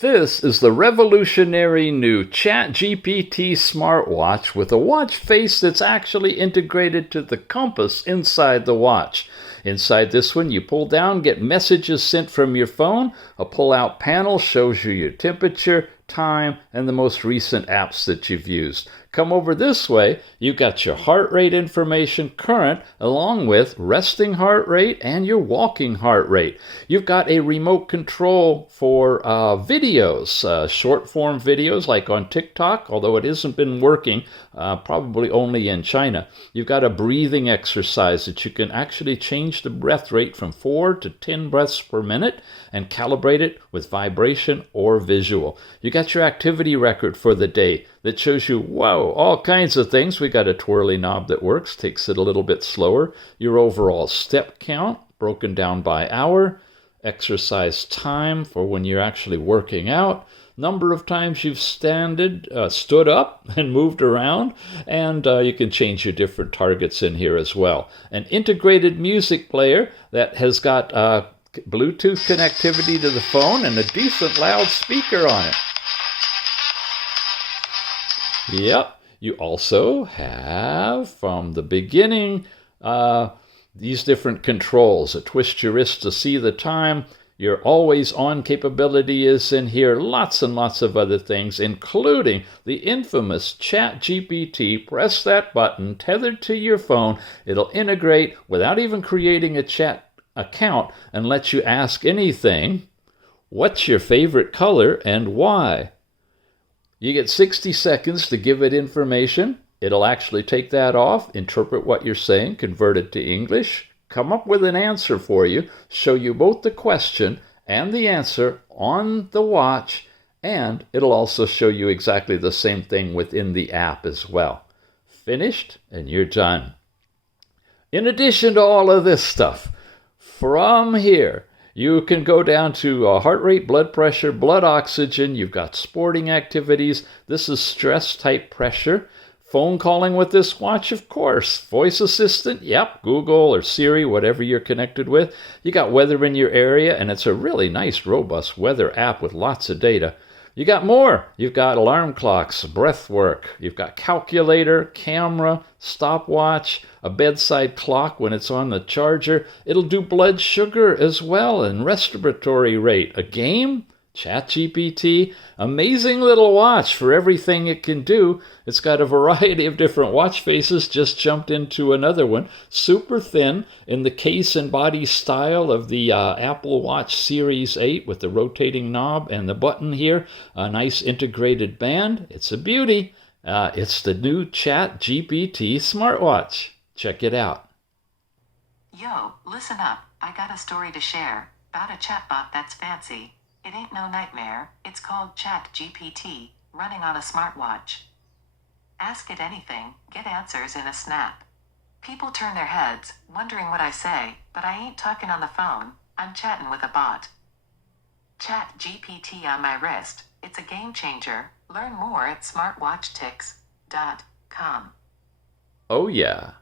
This is the revolutionary new ChatGPT smartwatch with a watch face that's actually integrated to the compass inside the watch. Inside this one, you pull down, get messages sent from your phone. A pull-out panel shows you your temperature, time, and the most recent apps that you've used. Come over this way, you've got your heart rate information current, along with resting heart rate and your walking heart rate. You've got a remote control for videos, short form videos like on TikTok, although it hasn't been working, probably only in China. You've got a breathing exercise that you can actually change the breath rate from 4 to 10 breaths per minute and calibrate it with vibration or visual. You got your activity record for the day that shows you, whoa, all kinds of things. We got a twirly knob that works, takes it a little bit slower. Your overall step count broken down by hour, exercise time for when you're actually working out, number of times you've stood up and moved around, and you can change your different targets in here as well. An integrated music player that has got Bluetooth connectivity to the phone and a decent loudspeaker on it. Yep, you also have, from the beginning, these different controls. A twist your wrist to see the time. Your always-on capability is in here. Lots and lots of other things, including the infamous ChatGPT. Press that button, tethered to your phone. It'll integrate without even creating a chat account and let you ask anything. What's your favorite color and why? You get 60 seconds to give it information. It'll actually take that off, interpret what you're saying, convert it to English, come up with an answer for you, show you both the question and the answer on the watch, and it'll also show you exactly the same thing within the app as well. Finished, and you're done. In addition to all of this stuff, from here, you can go down to heart rate, blood pressure, blood oxygen. You've got sporting activities. This is stress type pressure. Phone calling with this watch, of course. Voice assistant, yep, Google or Siri, whatever you're connected with. You got weather in your area, and it's a really nice, robust weather app with lots of data. You got more. You've got alarm clocks, breath work. You've got calculator, camera, stopwatch, a bedside clock when it's on the charger. It'll do blood sugar as well and respiratory rate. A game, ChatGPT, amazing little watch for everything it can do. It's got a variety of different watch faces, just jumped into another one. Super thin in the case and body style of the Apple Watch Series 8 with the rotating knob and the button here. A nice integrated band. It's a beauty. It's the new ChatGPT smartwatch. Check it out. Yo, listen up. I got a story to share about a chatbot that's fancy. It ain't no nightmare. It's called ChatGPT, running on a smartwatch. Ask it anything, get answers in a snap. People turn their heads, wondering what I say, but I ain't talking on the phone. I'm chatting with a bot. ChatGPT on my wrist. It's a game changer. Learn more at smartwatchtix.com. Oh yeah.